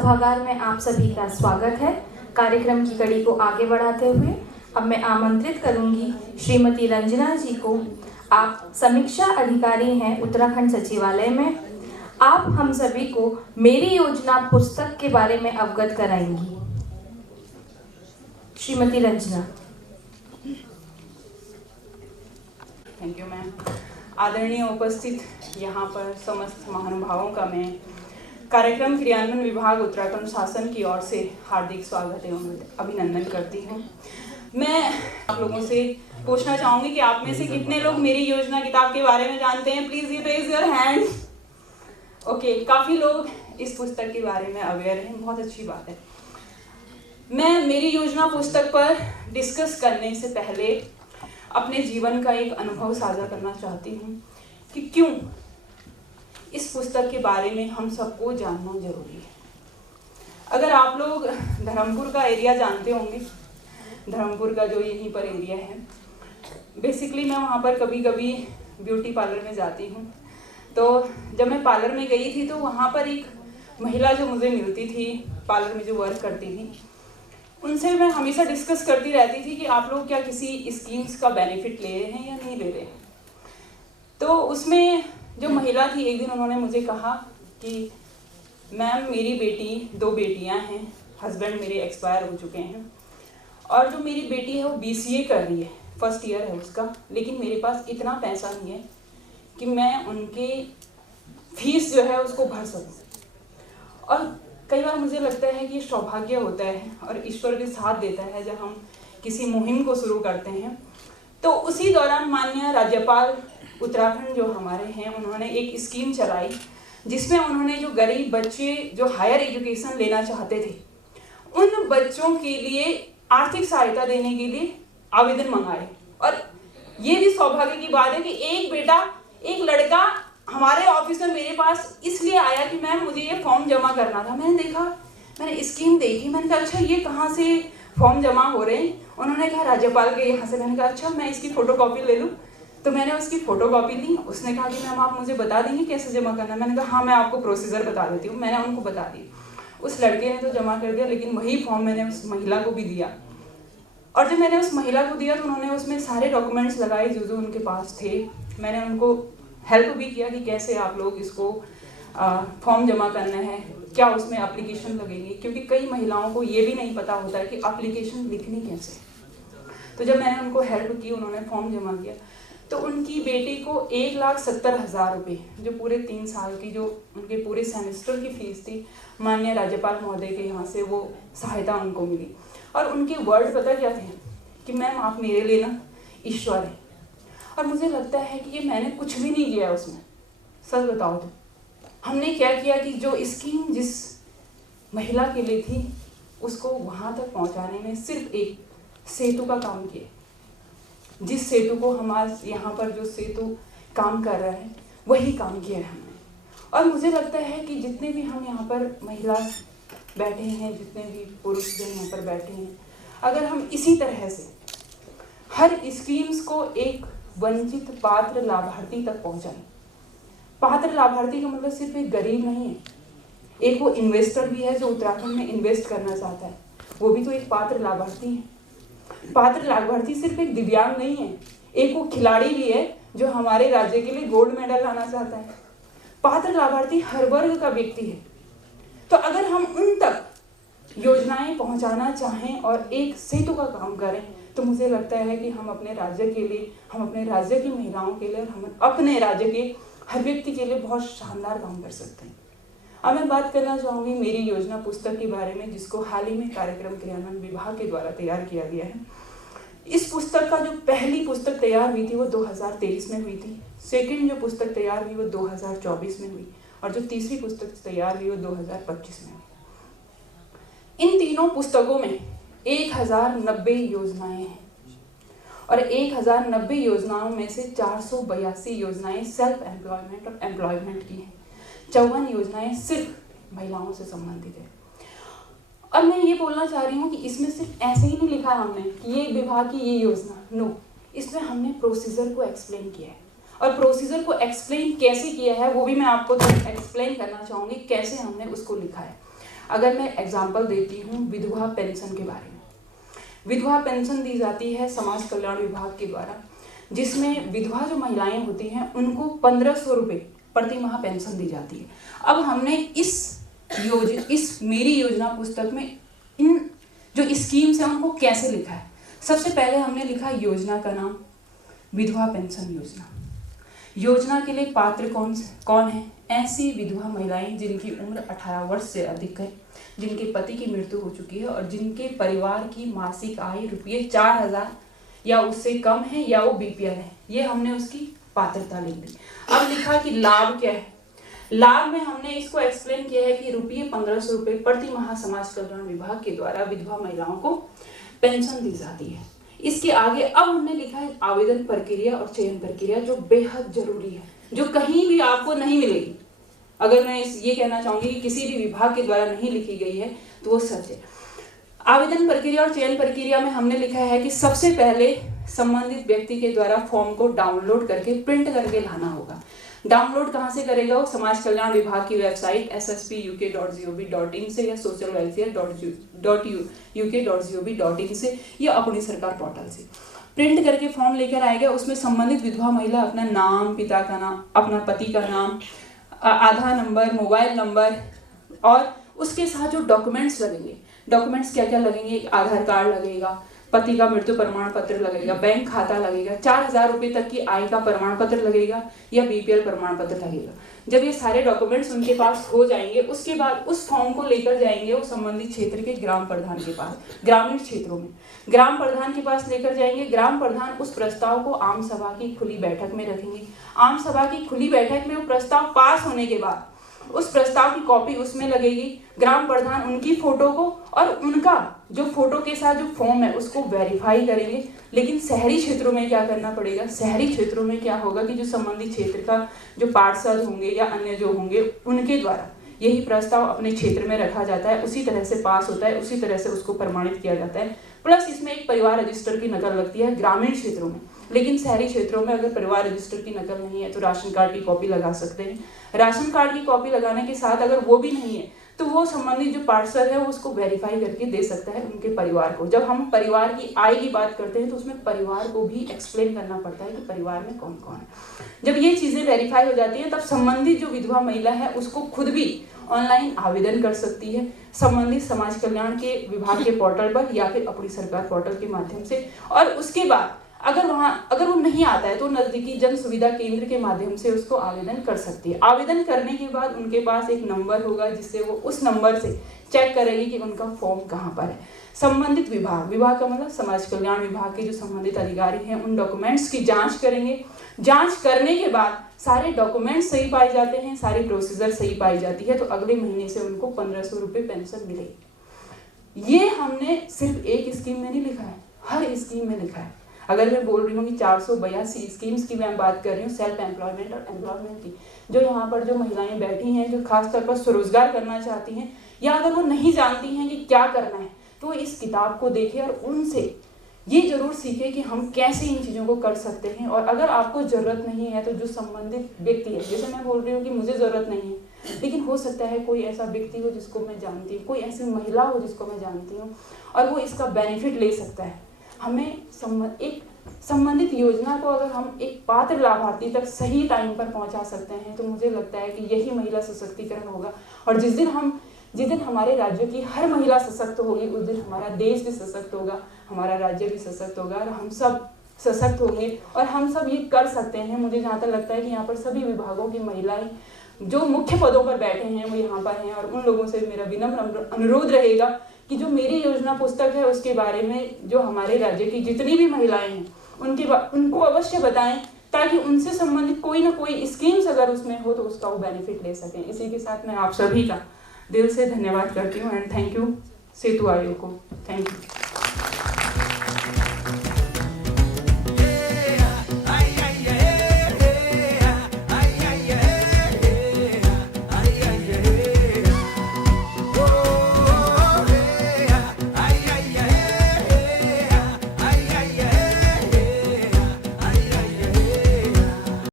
सभागार में आप सभी का स्वागत है। कार्यक्रम की कड़ी को आगे बढ़ाते हुए अब मैं आमंत्रित करूंगी श्रीमती रंजना जी को। आप समीक्षा अधिकारी हैं उत्तराखंड सचिवालय में। आप हम सभी को मेरी योजना पुस्तक के बारे में अवगत कराएंगी। Shrimati Ranjana. Thank you ma'am. आदरणीय उपस्थित यहाँ पर समस्त महानुभावों का मैं कार्यक्रम क्रियान्वयन विभाग उत्तराखंड शासन की ओर से हार्दिक स्वागत एवं अभिनंदन करती हूँ। मैं आप लोगों से पूछना चाहूँगी कि आप में से कितने लोग मेरी योजना किताब के बारे में जानते हैं? Please you raise your hand. Okay, काफ़ी लोग इस पुस्तक के बारे में अवेयर हैं, बहुत अच्छी बात है। मैं मेरी योजना पुस्तक पर डिस्कस करने से पहले अपने जीवन का एक अनुभव साझा करना चाहती हूँ कि क्यों इस पुस्तक के बारे में हम सबको जानना जरूरी है। अगर आप लोग धर्मपुर का एरिया जानते होंगे, धर्मपुर का जो यहीं पर एरिया है, बेसिकली मैं वहाँ पर कभी कभी ब्यूटी पार्लर में जाती हूँ। तो जब मैं पार्लर में गई थी तो वहाँ पर एक महिला जो मुझे मिलती थी, पार्लर में जो वर्क करती थी, उनसे मैं हमेशा डिस्कस करती रहती थी कि आप लोग क्या किसी स्कीम्स का बेनिफिट ले रहे हैं या नहीं ले रहे हैं। तो उसमें जो महिला थी, एक दिन उन्होंने मुझे कहा कि मैम मेरी बेटी, 2 बेटियां हैं, हस्बैंड मेरे एक्सपायर हो चुके हैं और जो मेरी बेटी है वो BCA कर रही है, फर्स्ट ईयर है उसका, लेकिन मेरे पास इतना पैसा नहीं है कि मैं उनके फीस जो है उसको भर सकूं। और कई बार मुझे लगता है कि सौभाग्य होता है और ईश्वर भी साथ देता है जब हम किसी मुहिम को शुरू करते हैं। तो उसी दौरान माननीय राज्यपाल उत्तराखंड जो हमारे हैं, उन्होंने एक स्कीम चलाई जिसमें उन्होंने जो गरीब बच्चे जो हायर एजुकेशन लेना चाहते थे, उन बच्चों के लिए आर्थिक सहायता देने के लिए आवेदन मंगाए। और ये भी सौभाग्य की बात है कि एक लड़का हमारे ऑफिस में मेरे पास इसलिए आया कि मैम मुझे ये फॉर्म जमा करना था। मैंने देखा, मैंने स्कीम देखी, मैंने कहा अच्छा ये कहाँ से फॉर्म जमा हो रहे हैं? उन्होंने कहा राज्यपाल के यहाँ से। मैंने कहा अच्छा मैं इसकी फोटोकॉपी ले लूँ। तो मैंने उसकी फोटोकॉपी ली। उसने कहा कि मैम आप मुझे बता देंगे कैसे जमा करना है? मैंने कहा हाँ मैं आपको प्रोसीजर बता देती हूँ। मैंने उनको बता दी। उस लड़के ने तो जमा कर दिया, लेकिन वही फॉर्म मैंने उस महिला को भी दिया। और जब मैंने उस महिला को दिया तो उन्होंने उसमें सारे डॉक्यूमेंट्स लगाए जो उनके पास थे। मैंने उनको हेल्प भी किया कि कैसे आप लोग इसको फॉर्म जमा करना है, क्या उसमें एप्लीकेशन लगेगी, क्योंकि कई महिलाओं को ये भी नहीं पता होता है कि एप्लीकेशन लिखनी कैसे। तो जब मैंने उनको हेल्प की, उन्होंने फॉर्म जमा किया, तो उनकी बेटी को 1,70,000 रुपये, जो पूरे 3 साल की जो उनके पूरे सेमेस्टर की फीस थी, माननीय राज्यपाल महोदय के यहाँ से वो सहायता उनको मिली। और उनके वर्ड पता क्या थे कि मैम आप मेरे लिए ना ईश्वर है। और मुझे लगता है कि ये मैंने कुछ भी नहीं किया उसमें, सच बताओ तो। हमने क्या किया कि जो स्कीम जिस महिला के लिए थी उसको वहाँ तक पहुँचाने में सिर्फ एक सेतु का काम किया। जिस सेतु को हम आज यहाँ पर जो सेतु काम कर रहा है वही काम किया है हमने। और मुझे लगता है कि जितने भी हम यहाँ पर महिला बैठे हैं, जितने भी पुरुष जन यहाँ पर बैठे हैं, अगर हम इसी तरह से हर स्कीम्स को एक वंचित पात्र लाभार्थी तक पहुँचाएं। पात्र लाभार्थी का मतलब सिर्फ एक गरीब नहीं है, एक वो इन्वेस्टर भी है जो उत्तराखंड में इन्वेस्ट करना चाहता है, वो भी तो एक पात्र लाभार्थी है। पात्र लाभार्थी सिर्फ एक दिव्यांग नहीं है, एक वो खिलाड़ी भी है जो हमारे राज्य के लिए गोल्ड मेडल लाना चाहता है। पात्र लाभार्थी हर वर्ग का व्यक्ति है। तो अगर हम उन तक योजनाएं पहुंचाना चाहें और एक सेतु का काम करें, तो मुझे लगता है कि हम अपने राज्य के लिए, हम अपने राज्य की महिलाओं के लिए, हम अपने राज्य के हर व्यक्ति के लिए बहुत शानदार काम कर सकते हैं। अब मैं बात करना चाहूँगी मेरी योजना पुस्तक के बारे में, जिसको हाल ही में कार्यक्रम क्रियान्वयन विभाग के द्वारा तैयार किया गया है। इस पुस्तक का जो पहली पुस्तक तैयार हुई थी वो 2023 में हुई थी, सेकंड जो पुस्तक तैयार हुई वो 2024 में हुई, और जो तीसरी पुस्तक तैयार हुई वो 2025 में हुई। इन तीनों पुस्तकों में 1090 योजनाएं हैं और 1090 योजनाओं में से 482 योजनाएं सेल्फ एम्प्लॉयमेंट और एम्प्लॉयमेंट की हैं। 54 योजनाएं सिर्फ महिलाओं से संबंधित है। और मैं ये बोलना चाह रही हूँ कि इसमें सिर्फ ऐसे ही नहीं लिखा हमने कि ये विभाग की ये योजना, नो, इसमें हमने प्रोसीजर को एक्सप्लेन किया है। और प्रोसीजर को एक्सप्लेन कैसे किया है वो भी मैं आपको एक्सप्लेन करना चाहूँगी कैसे हमने उसको लिखा है। अगर मैं एग्जाम्पल देती हूँ विधवा पेंशन के बारे में, विधवा पेंशन दी जाती है समाज कल्याण विभाग के द्वारा, जिसमें विधवा जो महिलाएं होती हैं उनको 1500 रुपये प्रति माह पेंशन दी जाती है। अब हमने इस मेरी योजना पुस्तक में इन जो स्कीम्स हैं उनको कैसे लिखा है। सबसे पहले हमने लिखा योजना का नाम विधवा पेंशन योजना। योजना के लिए पात्र कौन है? ऐसी विधवा महिलाएं जिनकी उम्र 18 वर्ष से अधिक है, जिनके पति की मृत्यु हो चुकी है और जिनके परिवार की मासिक आय रुपये 4000 या उससे कम है या वो बीपीएल है, ये हमने उसकी पात्रता लिख दी। अब लिखा कि लाभ क्या है। लाभ में हमने इसको एक्सप्लेन किया है कि रुपये 1500 रुपये प्रति माह समाज कल्याण विभाग के द्वारा विधवा महिलाओं को पेंशन दी जाती है। इसके आगे अब हमने लिखा है आवेदन प्रक्रिया और चयन प्रक्रिया, जो बेहद जरूरी है, जो कहीं भी आपको नहीं मिलेगी। अगर मैं ये कहना चाहूंगी कि किसी भी विभाग के द्वारा नहीं लिखी गई है तो वो सच है। आवेदन प्रक्रिया और चयन प्रक्रिया में हमने लिखा है कि सबसे पहले संबंधित व्यक्ति के द्वारा फॉर्म को डाउनलोड करके प्रिंट करके लाना होगा। डाउनलोड कहाँ से करेगा? वो समाज कल्याण विभाग की वेबसाइट ssp.uk.gov.in से या socialwelfare.uk.gov.in से या अपनी सरकार पोर्टल से प्रिंट करके फॉर्म लेकर आएगा। उसमें संबंधित विधवा महिला अपना नाम, पिता का नाम, अपना पति का नाम, आधार नंबर, मोबाइल नंबर और उसके साथ जो डॉक्यूमेंट्स लगेंगे, डॉक्यूमेंट्स क्या क्या लगेंगे? आधार कार्ड लगेगा, पति का मृत्यु प्रमाण पत्र लगेगा, बैंक खाता लगेगा, 4000 रुपये तक की आय का प्रमाण पत्र लगेगा या बीपीएल प्रमाण पत्र लगेगा। जब ये सारे डॉक्यूमेंट्स उनके पास हो जाएंगे उसके बाद उस फॉर्म को लेकर जाएंगे वो संबंधित क्षेत्र के ग्राम प्रधान के पास। ग्रामीण क्षेत्रों में ग्राम प्रधान के पास लेकर जाएंगे। ग्राम प्रधान उस प्रस्ताव को आम सभा की खुली बैठक में रखेंगे। आम सभा की खुली बैठक में वो प्रस्ताव पास होने के बाद उस प्रस्ताव की कॉपी उसमें लगेगी। ग्राम प्रधान उनकी फोटो को और उनका जो फोटो के साथ जो फॉर्म है उसको वेरीफाई करेंगे। लेकिन शहरी क्षेत्रों में क्या करना पड़ेगा? शहरी क्षेत्रों में क्या होगा कि जो संबंधित क्षेत्र का जो पार्षद होंगे या अन्य जो होंगे उनके द्वारा यही प्रस्ताव अपने क्षेत्र में रखा जाता है, उसी तरह से पास होता है, उसी तरह से उसको प्रमाणित किया जाता है। प्लस इसमें एक परिवार रजिस्टर की नकल लगती है ग्रामीण क्षेत्रों में। लेकिन शहरी क्षेत्रों में अगर परिवार रजिस्टर की नकल नहीं है तो राशन कार्ड की कॉपी लगा सकते हैं। राशन कार्ड की कॉपी लगाने के साथ अगर वो भी नहीं है तो वो संबंधित जो पार्षद है वो उसको वेरीफाई करके दे सकता है उनके परिवार को। जब हम परिवार की आय की बात करते हैं तो उसमें परिवार को भी एक्सप्लेन करना पड़ता है कि परिवार में कौन कौन है। जब ये चीजें वेरीफाई हो जाती है तब संबंधित जो विधवा महिला है उसको खुद भी ऑनलाइन आवेदन कर सकती है संबंधित समाज कल्याण के विभाग के पोर्टल पर या फिर अपनी सरकार पोर्टल के माध्यम से। और उसके बाद अगर वो नहीं आता है तो नजदीकी जन सुविधा केंद्र के माध्यम से उसको आवेदन कर सकती है। आवेदन करने के बाद उनके पास एक नंबर होगा जिससे वो उस नंबर से चेक करेगी कि उनका फॉर्म कहाँ पर है। संबंधित विभाग का मतलब समाज कल्याण विभाग के जो संबंधित अधिकारी हैं उन डॉक्यूमेंट्स की जांच करेंगे। जांच करने के बाद सारे डॉक्यूमेंट्स सही पाए जाते हैं, सारी प्रोसीजर सही पाई जाती है तो अगले महीने से उनको 1500 रुपये पेंशन मिलेगी। ये हमने सिर्फ एक स्कीम में नहीं लिखा है, हर स्कीम में लिखा है। अगर मैं बोल रही हूँ कि 482 स्कीम्स की मैं बात कर रही हूँ सेल्फ एम्प्लॉयमेंट और एम्प्लॉयमेंट की, जो यहाँ पर जो महिलाएं बैठी हैं जो खासतौर पर स्वरोजगार करना चाहती हैं या अगर वो नहीं जानती हैं कि क्या करना है तो इस किताब को देखें और उनसे ये जरूर सीखें कि हम कैसे इन चीज़ों को कर सकते हैं। और अगर आपको ज़रूरत नहीं है तो जो संबंधित व्यक्ति है, जैसे मैं बोल रही हूँ कि मुझे ज़रूरत नहीं है लेकिन हो सकता है कोई ऐसा व्यक्ति हो जिसको मैं जानती हूँ, कोई ऐसी महिला हो जिसको मैं जानती हूँ और वो इसका बेनिफिट ले सकता है। हमें एक संबंधित योजना को अगर हम एक पात्र लाभार्थी तक सही टाइम पर पहुंचा सकते हैं तो मुझे लगता है कि यही महिला सशक्तिकरण होगा। और जिस दिन हमारे राज्य की हर महिला सशक्त होगी उस दिन हमारा देश भी सशक्त होगा, हमारा राज्य भी सशक्त होगा और हम सब सशक्त होंगे और हम सब ये कर सकते हैं। मुझे जहाँ तक लगता है कि यहाँ पर सभी विभागों की महिलाएं जो मुख्य पदों पर बैठे हैं वो यहाँ पर हैं और उन लोगों से मेरा विनम्र अनुरोध रहेगा कि जो मेरी योजना पुस्तक है उसके बारे में जो हमारे राज्य की जितनी भी महिलाएं हैं उनको अवश्य बताएं ताकि उनसे संबंधित कोई ना कोई स्कीम्स अगर उसमें हो तो उसका वो बेनिफिट ले सकें। इसी के साथ मैं आप सभी का दिल से धन्यवाद करती हूँ एंड थैंक यू सेतु आयोग को। Thank you.